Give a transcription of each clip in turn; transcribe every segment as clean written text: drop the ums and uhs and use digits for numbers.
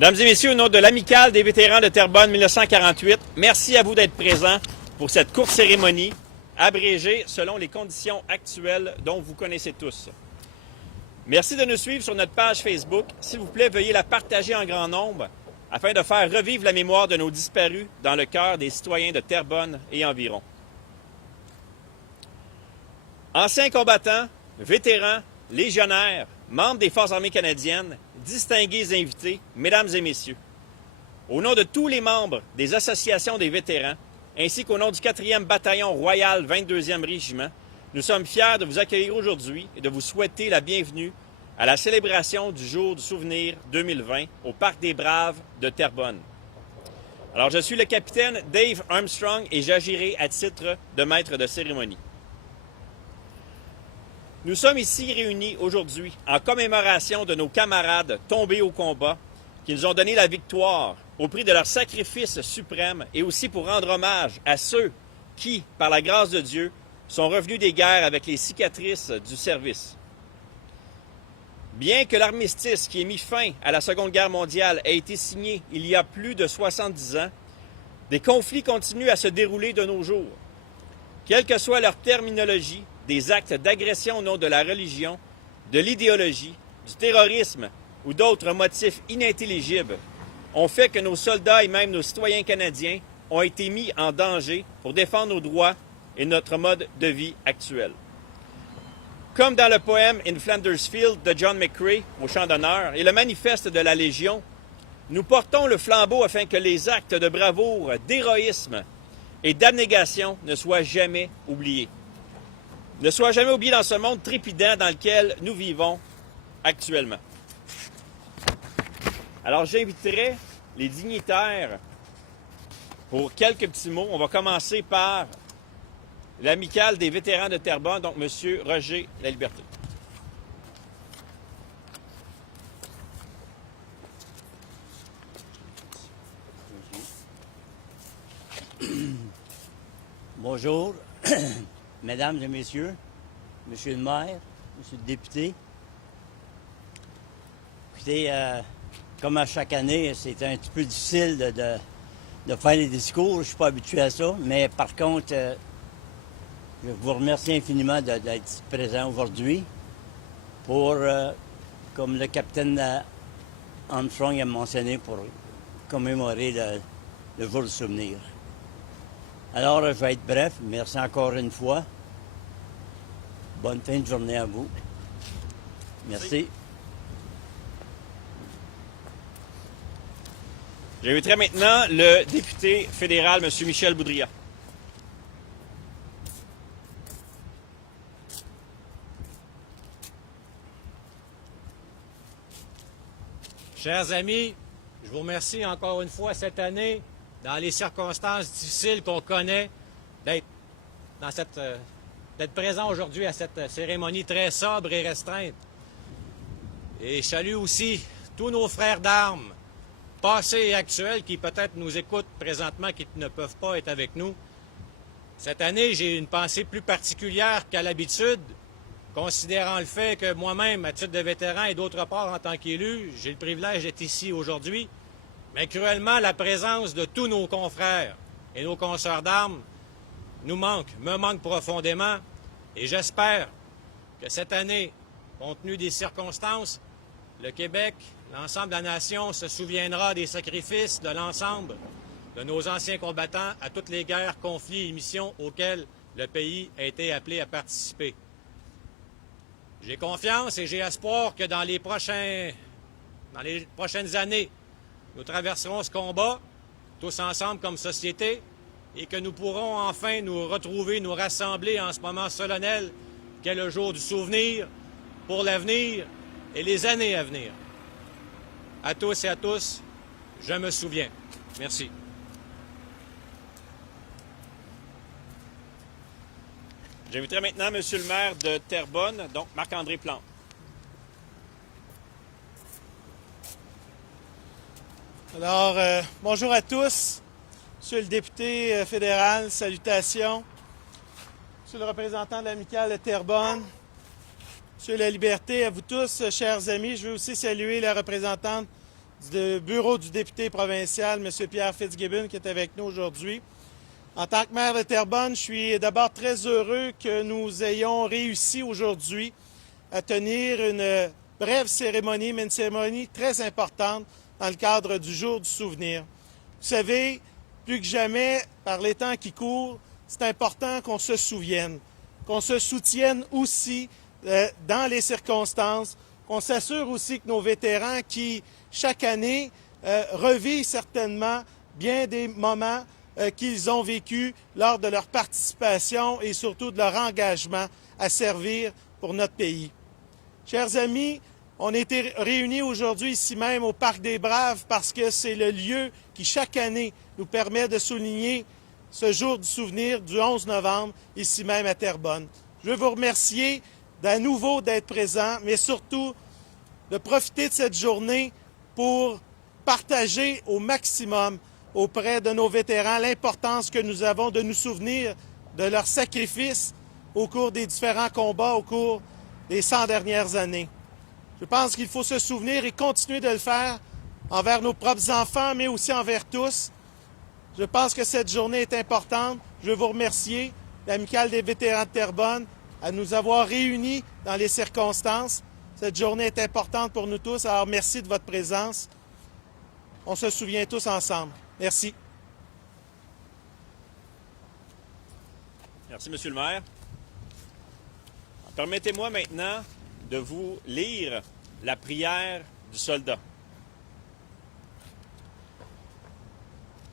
Mesdames et messieurs, au nom de l'Amicale des vétérans de Terrebonne 1948, merci à vous d'être présents pour cette courte cérémonie, abrégée selon les conditions actuelles dont vous connaissez tous. Merci de nous suivre sur notre page Facebook. S'il vous plaît, veuillez la partager en grand nombre afin de faire revivre la mémoire de nos disparus dans le cœur des citoyens de Terrebonne et environ. Anciens combattants, vétérans, légionnaires, membres des Forces armées canadiennes, distingués invités, mesdames et messieurs, au nom de tous les membres des associations des vétérans, ainsi qu'au nom du 4e bataillon royal 22e régiment, nous sommes fiers de vous accueillir aujourd'hui et de vous souhaiter la bienvenue à la célébration du Jour du souvenir 2020 au Parc des Braves de Terrebonne. Alors, je suis le capitaine Dave Armstrong et j'agirai à titre de maître de cérémonie. Nous sommes ici réunis aujourd'hui en commémoration de nos camarades tombés au combat qui nous ont donné la victoire au prix de leur sacrifice suprême et aussi pour rendre hommage à ceux qui, par la grâce de Dieu, sont revenus des guerres avec les cicatrices du service. Bien que l'armistice qui ait mis fin à la Seconde Guerre mondiale ait été signé il y a plus de 70 ans, des conflits continuent à se dérouler de nos jours. Quelle que soit leur terminologie, des actes d'agression au nom de la religion, de l'idéologie, du terrorisme ou d'autres motifs inintelligibles ont fait que nos soldats et même nos citoyens canadiens ont été mis en danger pour défendre nos droits et notre mode de vie actuel. Comme dans le poème In Flanders Field de John McCrae au Champ d'honneur et le manifeste de la Légion, nous portons le flambeau afin que les actes de bravoure, d'héroïsme et d'abnégation ne soient jamais oubliés. Ne soient jamais oubliés dans ce monde trépidant dans lequel nous vivons actuellement. Alors, j'inviterai les dignitaires pour quelques petits mots. On va commencer par l'Amicale des vétérans de Terrebonne, donc M. Roger Laliberté. Bonjour, mesdames et messieurs, monsieur le maire, monsieur le député. Écoutez, comme à chaque année, c'est un petit peu difficile de faire les discours. Je ne suis pas habitué à ça, mais par contre, je vous remercie infiniment d'être présent aujourd'hui pour, comme le capitaine Armstrong a mentionné, pour commémorer le jour du souvenir. Alors, je vais être bref. Merci encore une fois. Bonne fin de journée à vous. Merci. J'inviterai maintenant le député fédéral, M. Michel Boudria. Chers amis, je vous remercie encore une fois cette année, dans les circonstances difficiles qu'on connaît, d'être présent aujourd'hui à cette cérémonie très sobre et restreinte. Et je salue aussi tous nos frères d'armes, passés et actuels, qui peut-être nous écoutent présentement, qui ne peuvent pas être avec nous. Cette année, j'ai une pensée plus particulière qu'à l'habitude, considérant le fait que moi-même, à titre de vétéran et d'autre part en tant qu'élu, j'ai le privilège d'être ici aujourd'hui, mais cruellement, la présence de tous nos confrères et nos consoeurs d'armes me manque profondément, et j'espère que cette année, compte tenu des circonstances, le Québec, l'ensemble de la nation se souviendra des sacrifices de l'ensemble de nos anciens combattants à toutes les guerres, conflits et missions auxquels le pays a été appelé à participer. J'ai confiance et j'ai espoir que dans les prochaines années, nous traverserons ce combat, tous ensemble comme société, et que nous pourrons enfin nous retrouver, nous rassembler en ce moment solennel qu'est le jour du souvenir pour l'avenir et les années à venir. À tous et à tous, je me souviens. Merci. J'inviterai maintenant M. le maire de Terrebonne, donc Marc-André Plante. Alors, bonjour à tous. Monsieur le député fédéral, salutations. Monsieur le représentant de l'Amicale de Terrebonne, Monsieur Laliberté, à vous tous, chers amis, je veux aussi saluer la représentante du bureau du député provincial, M. Pierre Fitzgibbon, qui est avec nous aujourd'hui. En tant que maire de Terrebonne, je suis d'abord très heureux que nous ayons réussi aujourd'hui à tenir une brève cérémonie, mais une cérémonie très importante dans le cadre du Jour du souvenir. Vous savez, plus que jamais, par les temps qui courent, c'est important qu'on se souvienne, qu'on se soutienne aussi dans les circonstances, qu'on s'assure aussi que nos vétérans qui, chaque année, revivent certainement bien des moments qu'ils ont vécus lors de leur participation et surtout de leur engagement à servir pour notre pays. Chers amis, on est réunis aujourd'hui ici même au Parc des Braves parce que c'est le lieu qui, chaque année, nous permet de souligner ce jour du souvenir du 11 novembre, ici même à Terrebonne. Je veux vous remercier d'à nouveau d'être présents, mais surtout de profiter de cette journée pour partager au maximum auprès de nos vétérans l'importance que nous avons de nous souvenir de leurs sacrifices au cours des différents combats au cours des 100 dernières années. Je pense qu'il faut se souvenir et continuer de le faire envers nos propres enfants, mais aussi envers tous. Je pense que cette journée est importante. Je veux vous remercier, l'Amicale des vétérans de Terrebonne, à nous avoir réunis dans les circonstances. Cette journée est importante pour nous tous, alors merci de votre présence. On se souvient tous ensemble. Merci. Merci, Monsieur le maire. Permettez-moi maintenant de vous lire la prière du soldat.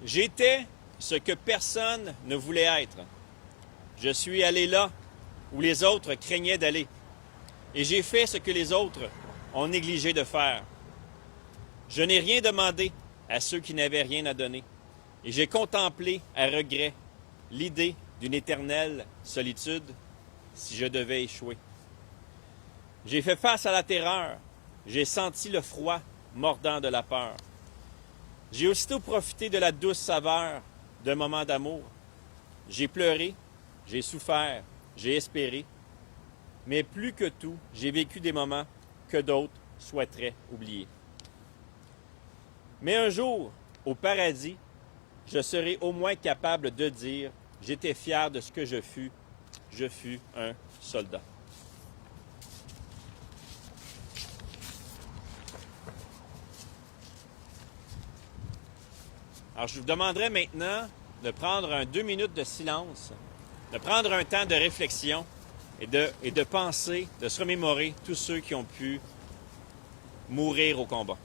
J'étais ce que personne ne voulait être. Je suis allé là où les autres craignaient d'aller. Et j'ai fait ce que les autres ont négligé de faire. Je n'ai rien demandé à ceux qui n'avaient rien à donner. Et j'ai contemplé à regret l'idée d'une éternelle solitude si je devais échouer. J'ai fait face à la terreur. J'ai senti le froid mordant de la peur. J'ai aussitôt profité de la douce saveur d'un moment d'amour. J'ai pleuré, j'ai souffert, j'ai espéré. Mais plus que tout, j'ai vécu des moments que d'autres souhaiteraient oublier. Mais un jour, au paradis, je serai au moins capable de dire « J'étais fier de ce que je fus un soldat ». Alors, je vous demanderai maintenant de prendre 2 minutes de silence, de prendre un temps de réflexion et de penser, de se remémorer tous ceux qui ont pu mourir au combat.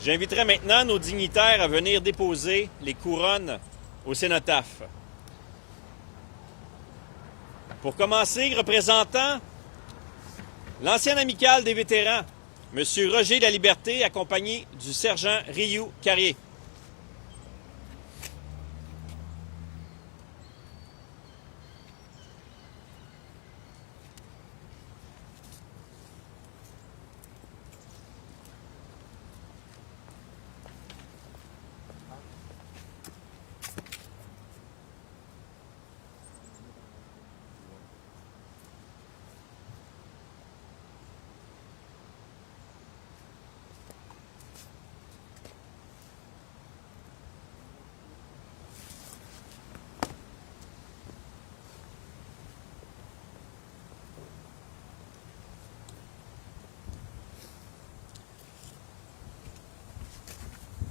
J'inviterai maintenant nos dignitaires à venir déposer les couronnes au cénotaphe. Pour commencer, représentant l'ancienne amicale des vétérans, M. Roger Laliberté, accompagné du sergent Ryu Carrier.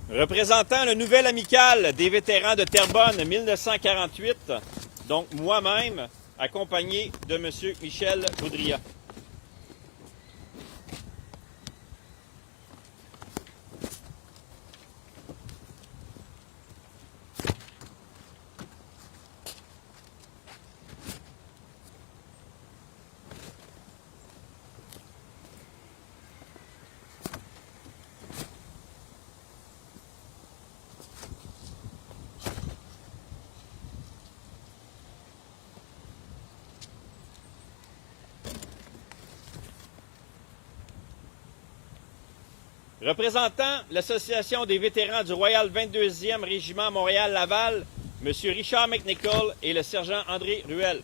Représentant le nouvel amical des vétérans de Terrebonne 1948, donc moi-même, accompagné de M. Michel Boudria. Représentant l'Association des vétérans du Royal 22e Régiment Montréal-Laval, M. Richard McNichol et le sergent André Ruel.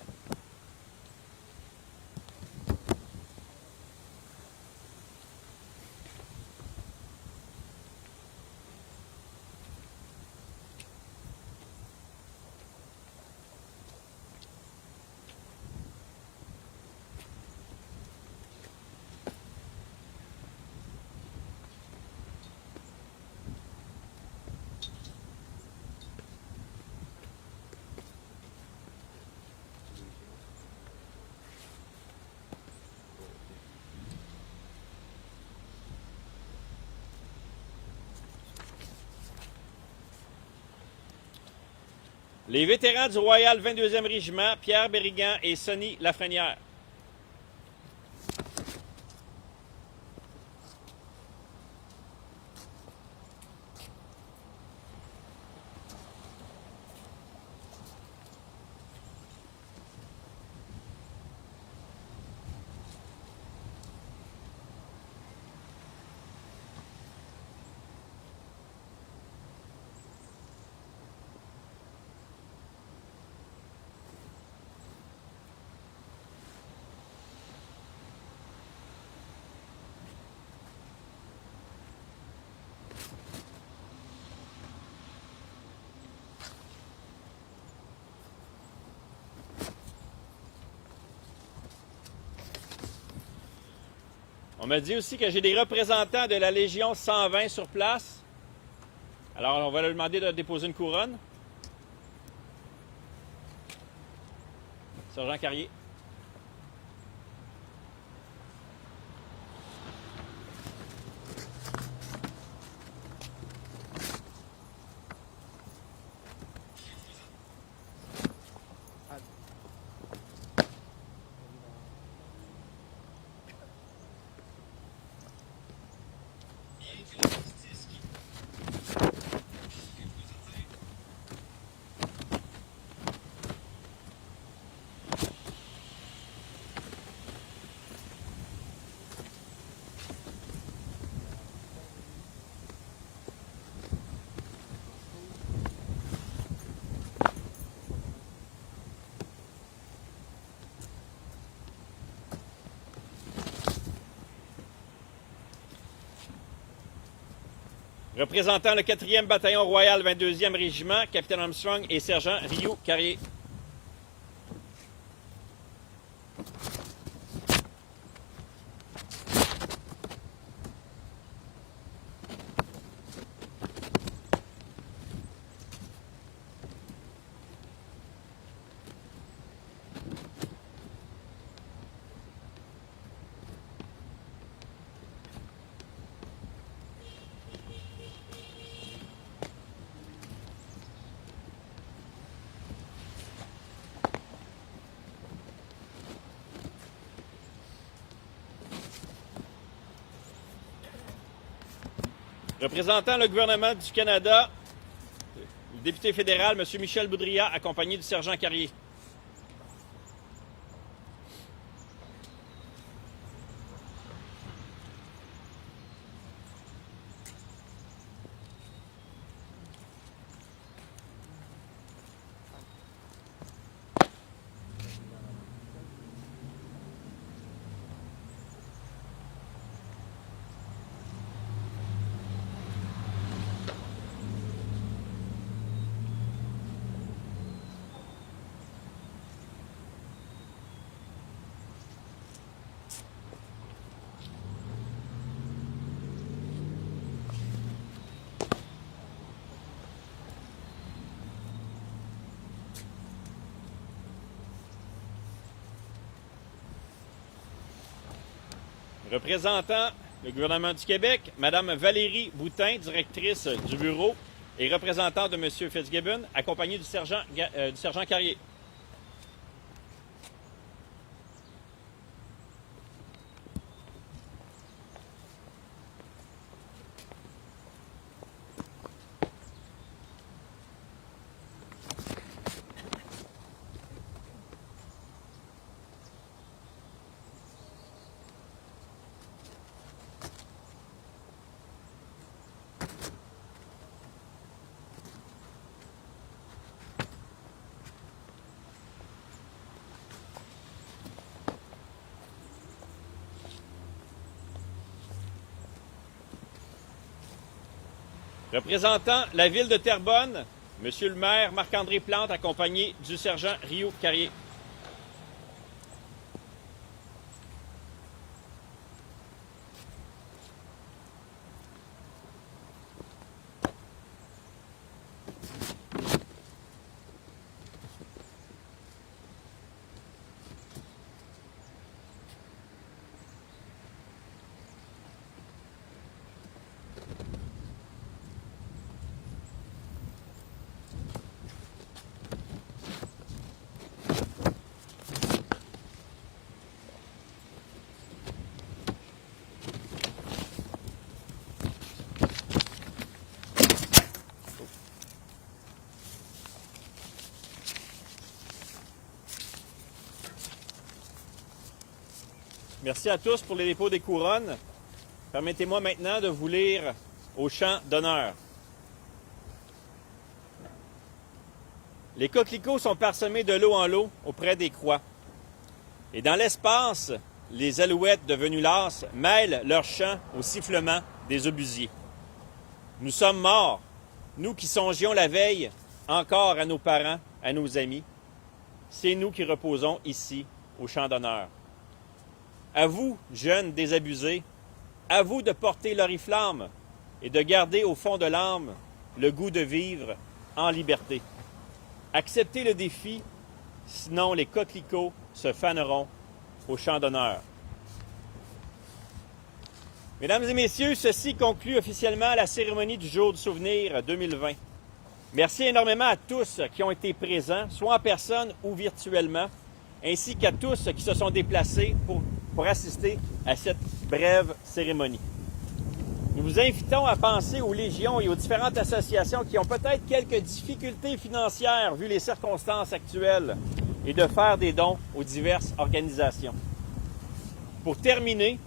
Les vétérans du Royal 22e Régiment, Pierre Berrigan et Sonny Lafrenière. On m'a dit aussi que j'ai des représentants de la Légion 120 sur place. Alors, on va leur demander de déposer une couronne. Sergent Carrier. Représentant le 4e bataillon royal 22e régiment, capitaine Armstrong et sergent Ryu Carrier. Représentant le gouvernement du Canada, le député fédéral, M. Michel Boudria, accompagné du sergent Carrier. Représentant le gouvernement du Québec, Mme Valérie Boutin, directrice du bureau et représentante de M. Fitzgibbon, accompagnée du sergent Carrier. Représentant la ville de Terrebonne, M. le maire Marc-André Plante, accompagné du sergent Rio Carrier. Merci à tous pour les dépôts des couronnes. Permettez-moi maintenant de vous lire au chant d'honneur. Les coquelicots sont parsemés de lot en lot auprès des croix. Et dans l'espace, les alouettes devenues lasses mêlent leur chant au sifflement des obusiers. Nous sommes morts, nous qui songions la veille encore à nos parents, à nos amis. C'est nous qui reposons ici au chant d'honneur. À vous, jeunes désabusés, à vous de porter l'oriflamme et de garder au fond de l'âme le goût de vivre en liberté. Acceptez le défi, sinon les coquelicots se faneront au chant d'honneur. Mesdames et messieurs, ceci conclut officiellement la cérémonie du Jour du souvenir 2020. Merci énormément à tous qui ont été présents, soit en personne ou virtuellement, ainsi qu'à tous qui se sont déplacés pour assister à cette brève cérémonie. Nous vous invitons à penser aux légions et aux différentes associations qui ont peut-être quelques difficultés financières vu les circonstances actuelles et de faire des dons aux diverses organisations. Pour terminer,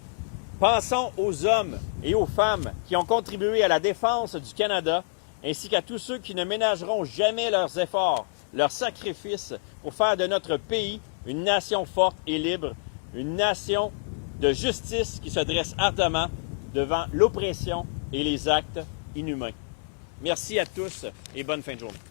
pensons aux hommes et aux femmes qui ont contribué à la défense du Canada, ainsi qu'à tous ceux qui ne ménageront jamais leurs efforts, leurs sacrifices pour faire de notre pays une nation forte et libre, une nation de justice qui se dresse ardemment devant l'oppression et les actes inhumains. Merci à tous et bonne fin de journée.